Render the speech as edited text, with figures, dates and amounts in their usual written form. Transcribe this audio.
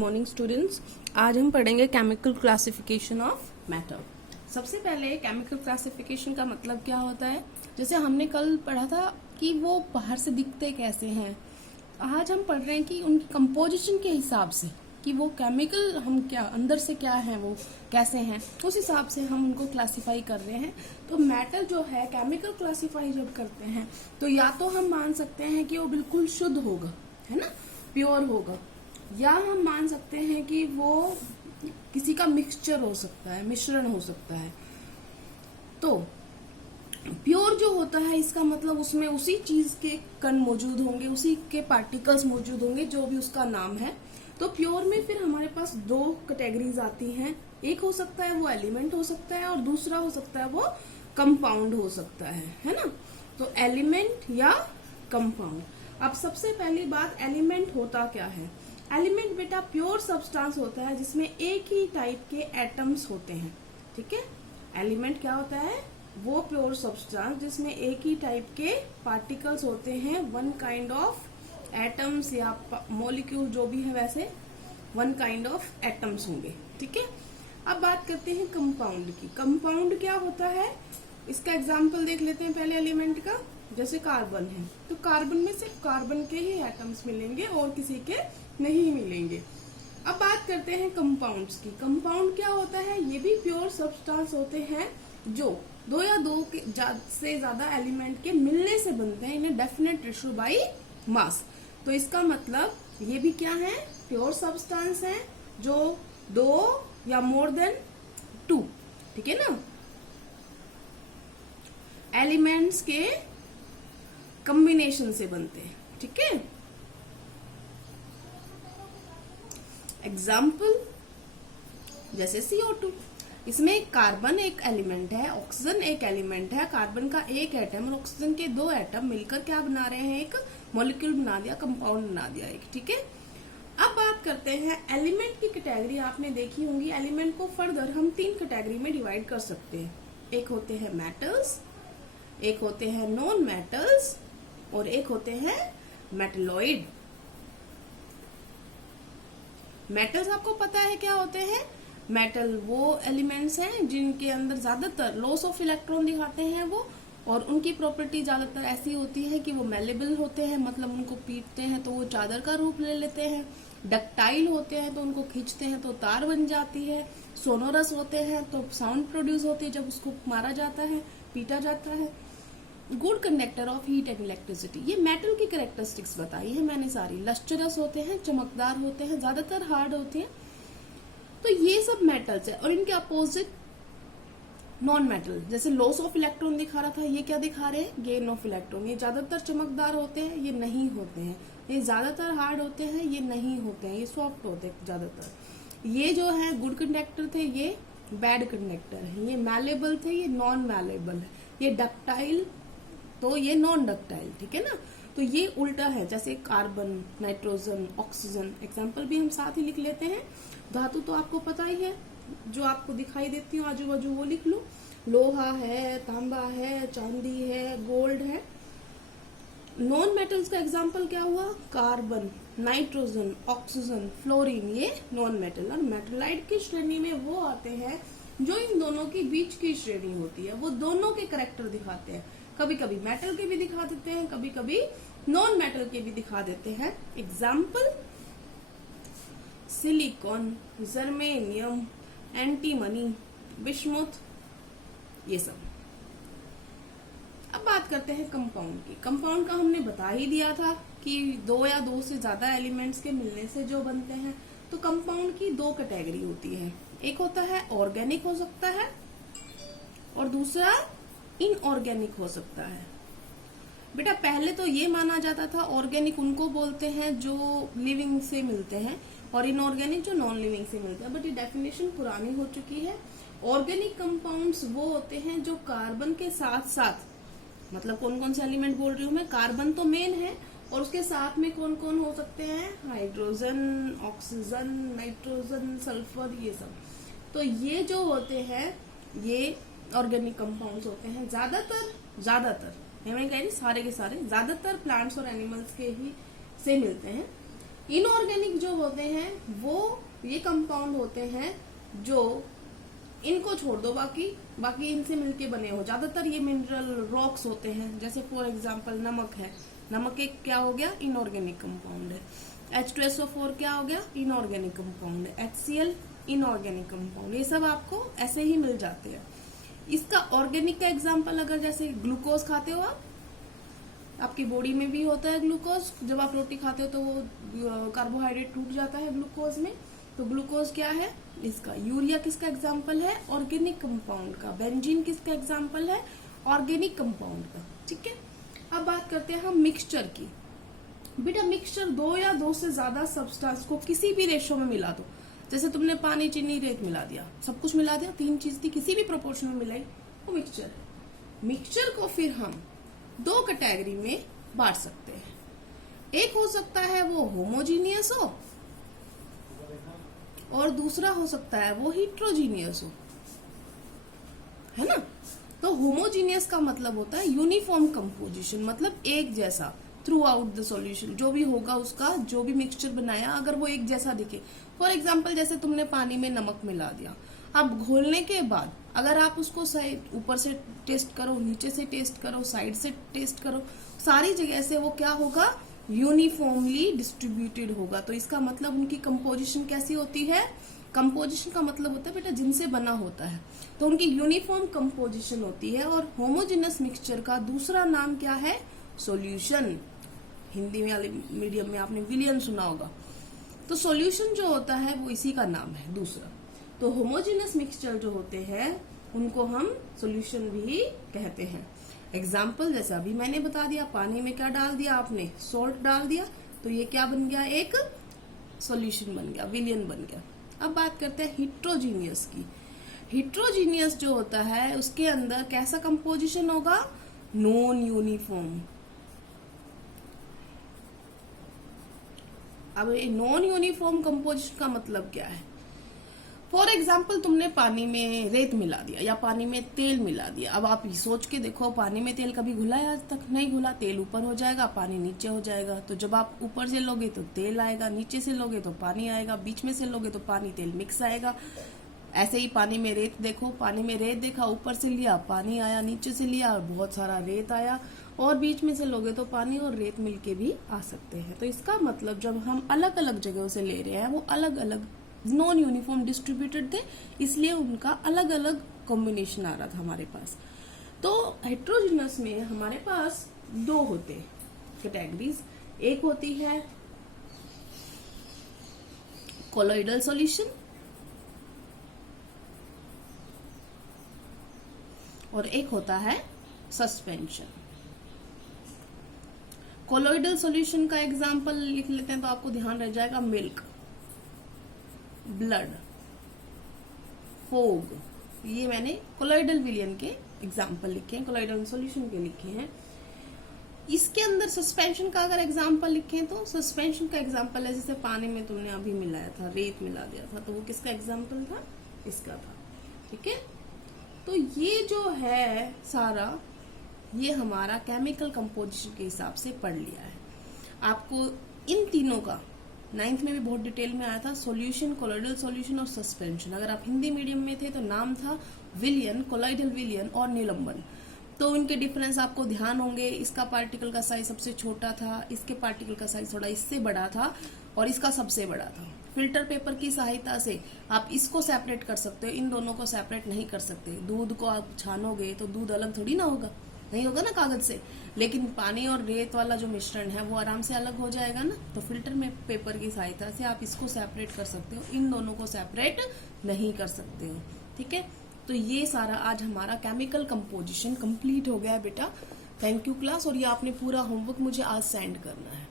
Morning students, आज हम पढ़ेंगे केमिकल क्लासिफिकेशन ऑफ मैटर। सबसे पहले केमिकल क्लासिफिकेशन का मतलब क्या होता है। जैसे हमने कल पढ़ा था कि वो बाहर से दिखते कैसे हैं, आज हम पढ़ रहे हैं कि उनकी कंपोजिशन के हिसाब से कि वो केमिकल हम क्या अंदर से क्या है, वो कैसे हैं, उस हिसाब से हम उनको क्लासिफाई कर रहे हैं। तो मैटर जो है केमिकल क्लासिफाई जब करते हैं तो या तो हम मान सकते हैं कि वो बिल्कुल शुद्ध होगा, है ना, प्योर होगा, या हम मान सकते हैं कि वो किसी का मिक्सचर हो सकता है, मिश्रण हो सकता है। तो प्योर जो होता है इसका मतलब उसमें उसी चीज के कण मौजूद होंगे, उसी के पार्टिकल्स मौजूद होंगे जो भी उसका नाम है। तो प्योर में फिर हमारे पास दो कैटेगरीज आती हैं। एक हो सकता है वो एलिमेंट हो सकता है और दूसरा हो सकता है वो कंपाउंड हो सकता है ना। तो एलिमेंट या कंपाउंड। अब सबसे पहली बात, एलिमेंट होता क्या है। एलिमेंट बेटा प्योर सब्सटेंस होता है जिसमें एक ही टाइप के एटम्स होते हैं। ठीक है, एलिमेंट क्या होता है, वो प्योर सब्सटेंस जिसमें एक ही टाइप के पार्टिकल्स होते हैं, वन काइंड ऑफ एटम्स या मॉलिक्यूल जो भी है, वैसे वन काइंड ऑफ एटम्स होंगे। ठीक है, अब बात करते हैं कंपाउंड की। कंपाउंड क्या होता है, इसका एग्जाम्पल देख लेते हैं पहले एलिमेंट का। जैसे कार्बन है तो कार्बन में सिर्फ कार्बन के ही एटम्स मिलेंगे और किसी के नहीं मिलेंगे। अब बात करते हैं कंपाउंड्स की। कंपाउंड क्या होता है, ये भी प्योर सब्सटेंस होते हैं जो दो या दो से ज्यादा एलिमेंट के मिलने से बनते हैं, इन्हें डेफिनेट रेशियो बाय मास। तो इसका मतलब ये भी क्या है, प्योर सब्सटेंस है जो दो या मोर देन टू, ठीक है ना, एलिमेंट्स के कॉम्बिनेशन से बनते हैं। ठीक है, एग्जाम्पल जैसे CO2, इसमें कार्बन एक एलिमेंट है, ऑक्सीजन एक एलिमेंट है, कार्बन का एक एटम और ऑक्सीजन के दो एटम मिलकर क्या बना रहे हैं, एक मॉलिक्यूल बना दिया, कंपाउंड बना दिया एक। ठीक है, अब बात करते हैं एलिमेंट की कैटेगरी। आपने देखी होंगी, एलिमेंट को फर्दर हम तीन कैटेगरी में डिवाइड कर सकते हैं। एक होते हैं मेटल्स, एक होते हैं नॉन मेटल्स और एक होते हैं मेटलॉइड। मेटल्स आपको पता है क्या होते हैं। मेटल वो एलिमेंट्स हैं जिनके अंदर ज्यादातर लॉस ऑफ इलेक्ट्रॉन दिखाते हैं वो, और उनकी प्रॉपर्टी ज्यादातर ऐसी होती है कि वो मेलेबल होते हैं, मतलब उनको पीटते हैं तो वो चादर का रूप ले लेते हैं। डक्टाइल होते हैं तो उनको खींचते हैं तो तार बन जाती है। सोनोरस होते हैं तो साउंड प्रोड्यूस होती है जब उसको मारा जाता है, पीटा जाता है। Good conductor of heat and electricity, ये मेटल की कैरेक्टरिस्टिक्स बताई है मैंने सारी। लस्टरस होते हैं, चमकदार होते हैं, ज्यादातर हार्ड होते हैं। तो ये सब मेटल्स है। और इनके अपोजिट नॉन मेटल, जैसे लॉस ऑफ इलेक्ट्रॉन दिखा रहा था, ये क्या दिखा रहे हैं, गेन ऑफ इलेक्ट्रॉन। ये ज्यादातर चमकदार होते हैं, ये नहीं होते हैं। ये ज्यादातर हार्ड होते हैं, ये नहीं होते हैं, ये सॉफ्ट होते हैं ज्यादातर। ये जो है गुड कंडक्टर थे, ये बैड कंडक्टर है। ये मैलेबल थे, ये नॉन मैलेबल है। ये डक्टाइल तो ये नॉन डक्टाइल। ठीक है ना, तो ये उल्टा है। जैसे कार्बन, नाइट्रोजन, ऑक्सीजन, एग्जाम्पल भी हम साथ ही लिख लेते हैं। धातु तो आपको पता ही है, जो आपको दिखाई देती हूँ आजू बाजू वो लिख लो। लोहा है, तांबा है, चांदी है, गोल्ड है। नॉन मेटल्स का एग्जाम्पल क्या हुआ, कार्बन, नाइट्रोजन, ऑक्सीजन, फ्लोरीन, ये नॉन मेटल। और मेटलाइड की श्रेणी में वो आते हैं जो इन दोनों की बीच की श्रेणी होती है, वो दोनों के करेक्टर दिखाते हैं। कभी कभी मेटल के भी दिखा देते हैं, कभी कभी नॉन मेटल के भी दिखा देते हैं। Example silicon, germanium, antimony, bismuth, ये सब। अब बात करते हैं कंपाउंड की। कंपाउंड का हमने बता ही दिया था कि दो या दो से ज्यादा एलिमेंट्स के मिलने से जो बनते हैं। तो कंपाउंड की दो कैटेगरी होती है, एक होता है ऑर्गेनिक हो सकता है और दूसरा इनऑर्गेनिक हो सकता है। बेटा पहले तो ये माना जाता था ऑर्गेनिक उनको बोलते हैं जो लिविंग से मिलते हैं और इनऑर्गेनिक जो नॉन लिविंग से मिलते हैं, बट ये डेफिनेशन पुरानी हो चुकी है। ऑर्गेनिक कंपाउंड्स वो होते हैं जो कार्बन के साथ साथ, मतलब कौन कौन से एलिमेंट बोल रही हूँ मैं, कार्बन तो मेन है और उसके साथ में कौन कौन हो सकते हैं, हाइड्रोजन, ऑक्सीजन, नाइट्रोजन, सल्फर, ये सब। तो ये जो होते हैं ये ऑर्गेनिक कंपाउंड्स होते हैं। ज्यादातर मैं कह रही सारे के सारे ज्यादातर प्लांट्स और एनिमल्स के ही से मिलते हैं। इनऑर्गेनिक जो होते हैं वो ये कंपाउंड होते हैं जो इनको छोड़ दो, बाकी इनसे मिलके बने हो। ज्यादातर ये मिनरल रॉक्स होते हैं, जैसे फॉर एग्जांपल नमक है, नमक एक क्या हो गया, इनऑर्गेनिक कंपाउंड है। H2SO4 क्या हो गया, इनऑर्गेनिक कंपाउंड है। HCl इनऑर्गेनिक कंपाउंड, ये सब आपको ऐसे ही मिल जाते हैं। इसका ऑर्गेनिक का एग्जाम्पल अगर जैसे ग्लूकोज खाते हो आप, आपकी बॉडी में भी होता है ग्लूकोज। जब आप रोटी खाते हो तो वो कार्बोहाइड्रेट टूट जाता है ग्लूकोज में, तो ग्लूकोज क्या है इसका। यूरिया किसका एग्जाम्पल है, ऑर्गेनिक कंपाउंड का। बेंजीन किसका एग्जाम्पल है, ऑर्गेनिक कंपाउंड का। ठीक है, अब बात करते हैं हम मिक्सचर की। बेटा मिक्सचर 2 या 2 से ज्यादा सब्सटेंस को किसी भी रेशो में मिला दो। जैसे तुमने पानी, चीनी, रेत मिला दिया, सब कुछ मिला दिया, 3 चीज थी, किसी भी प्रोपोर्शन में मिलाई, वो मिक्सचर है। मिक्सचर को फिर हम 2 कैटेगरी में बांट सकते हैं। एक हो सकता है वो होमोजीनियस हो, और दूसरा हो सकता है वो हिट्रोजीनियस हो, है ना। तो होमोजीनियस का मतलब होता है यूनिफॉर्म कंपोजिशन, मतलब एक जैसा थ्रू आउट द सॉल्यूशन। जो भी होगा उसका, जो भी मिक्सचर बनाया, अगर वो एक जैसा दिखे। फॉर एग्जाम्पल जैसे तुमने पानी में नमक मिला दिया, अब घोलने के बाद अगर आप उसको ऊपर से टेस्ट करो, नीचे से टेस्ट करो, साइड से टेस्ट करो, सारी जगह से वो क्या होगा, यूनिफॉर्मली डिस्ट्रीब्यूटेड होगा। तो इसका मतलब उनकी कंपोजिशन कैसी होती है, कंपोजिशन का मतलब होता है बेटा जिनसे बना होता है, तो उनकी यूनिफॉर्म कंपोजिशन होती है। और होमोजेनस मिक्सचर का दूसरा नाम क्या है, सॉल्यूशन। हिंदी में मीडियम में आपने विलियन सुना होगा। तो सॉल्यूशन जो होता है वो इसी का नाम है दूसरा। तो होमोजेनस मिक्सचर जो होते हैं उनको हम सॉल्यूशन भी कहते हैं। एग्जाम्पल जैसे अभी मैंने बता दिया, पानी में क्या डाल दिया आपने, सॉल्ट डाल दिया, तो ये क्या बन गया, एक सॉल्यूशन बन गया, विलियन बन गया। अब बात करते हैं हिट्रोजीनियस की। हिट्रोजीनियस जो होता है उसके अंदर कैसा कंपोजिशन होगा, नॉन यूनिफॉर्म। अब नॉन यूनिफॉर्म कंपोजिशन का मतलब क्या है, फॉर एग्जाम्पल तुमने पानी में रेत मिला दिया या पानी में तेल मिला दिया। अब आप सोच के देखो, पानी में तेल कभी घुला है, आज तक नहीं घुला। तेल ऊपर हो जाएगा, पानी नीचे हो जाएगा। तो जब आप ऊपर से लोगे तो तेल आएगा, नीचे से लोगे तो पानी आएगा, बीच में से लोगे तो पानी तेल मिक्स आएगा। ऐसे ही पानी में रेत देखो, पानी में रेत देखा, ऊपर से लिया पानी आया, नीचे से लिया बहुत सारा रेत आया, और बीच में से लोगे तो पानी और रेत मिलके भी आ सकते हैं। तो इसका मतलब जब हम अलग अलग जगहों से ले रहे हैं, वो अलग अलग नॉन यूनिफॉर्म डिस्ट्रीब्यूटेड थे, इसलिए उनका अलग अलग कॉम्बिनेशन आ रहा था हमारे पास। तो हेट्रोजीनस में हमारे पास 2 होते हैं कैटेगरीज। एक होती है कोलोइडल सॉल्यूशन और एक होता है सस्पेंशन। कोलोइडल सॉल्यूशन का एग्जांपल लिख लेते हैं तो आपको ध्यान रह जाएगा, मिल्क, ब्लड, फोग। ये मैंने कोलोइडल विलियन के एग्जाम्पल लिखे हैं, कोलोइडल सॉल्यूशन के लिखे हैं। इसके अंदर सस्पेंशन का अगर एग्जाम्पल लिखें तो सस्पेंशन का एग्जाम्पल है जैसे पानी में तुमने अभी मिलाया था, रेत मिला दिया था, तो वो किसका एग्जाम्पल था, इसका था। ठीक है, तो ये जो है सारा, ये हमारा केमिकल कंपोजिशन के हिसाब से पढ़ लिया है। आपको इन तीनों का 9th में भी बहुत डिटेल में आया था, सॉल्यूशन, कोलोइडल सॉल्यूशन और सस्पेंशन। अगर आप हिंदी मीडियम में थे तो नाम था विलियन, कोलोइडल विलियन और निलंबन। तो इनके डिफरेंस आपको ध्यान होंगे। इसका पार्टिकल का साइज सबसे छोटा था, इसके पार्टिकल का साइज थोड़ा इससे बड़ा था, और इसका सबसे बड़ा था। फिल्टर पेपर की सहायता से आप इसको सेपरेट कर सकते हो, इन दोनों को सेपरेट नहीं कर सकते। दूध को आप छानोगे तो दूध अलग थोड़ी ना होगा, नहीं होगा ना कागज से, लेकिन पानी और रेत वाला जो मिश्रण है वो आराम से अलग हो जाएगा ना। तो फिल्टर में पेपर की सहायता से आप इसको सेपरेट कर सकते हो, इन दोनों को सेपरेट नहीं कर सकते हो। ठीक है, तो ये सारा आज हमारा केमिकल कंपोजिशन कंप्लीट हो गया है बेटा। Thank you class. और ये आपने पूरा होमवर्क मुझे आज सेंड करना है।